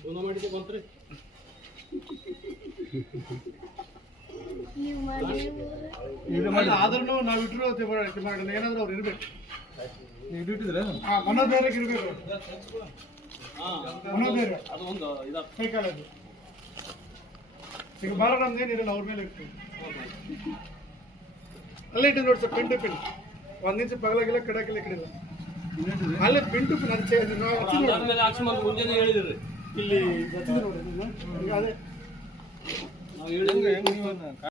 phone ಮಾಡಿದ್ದೆ ಬಂತ್ರಿ ಆದ್ರೂ ನಾವು ಇಟ್ಟರು ಏನಾದ್ರು ಅವ್ರು ಇರ್ಬೇಕು ಮನೋಧೈರ್ಯ ಇರ್ಬೇಕು ಮನೋಧೈರ್ಯ ಅದು ಒಂದು ಸೈಕಾಲಜಿ ಈಗ ಬಾರ ನಮ್ದೇನಿರಲ್ಲ ಅವ್ರ ಮೇಲೆ ಇರ್ತೀವಿ ಅಲ್ಲೇ ಇಟ್ಟು ನೋಡಿ ಸರ್ ಪಿನ್ ಟು ಪಿನ್ ಒಂದ್ ನಿಮಿಷ ಪಗಲಾಗಿಲ್ಲ ಕಡಾಕಿಲ್ಲ ಕಡಿಲ್ಲ ಅಲ್ಲೇ ಪಿನ್ ಟು ಪಿನ್ ಮುಂಜಾನೆ ಹೇಳಿದ್ರಿ ಇಲ್ಲಿ ನೋಡಿ ಅದೇ ನಾವು ಹೇಳಿದ್ರೆ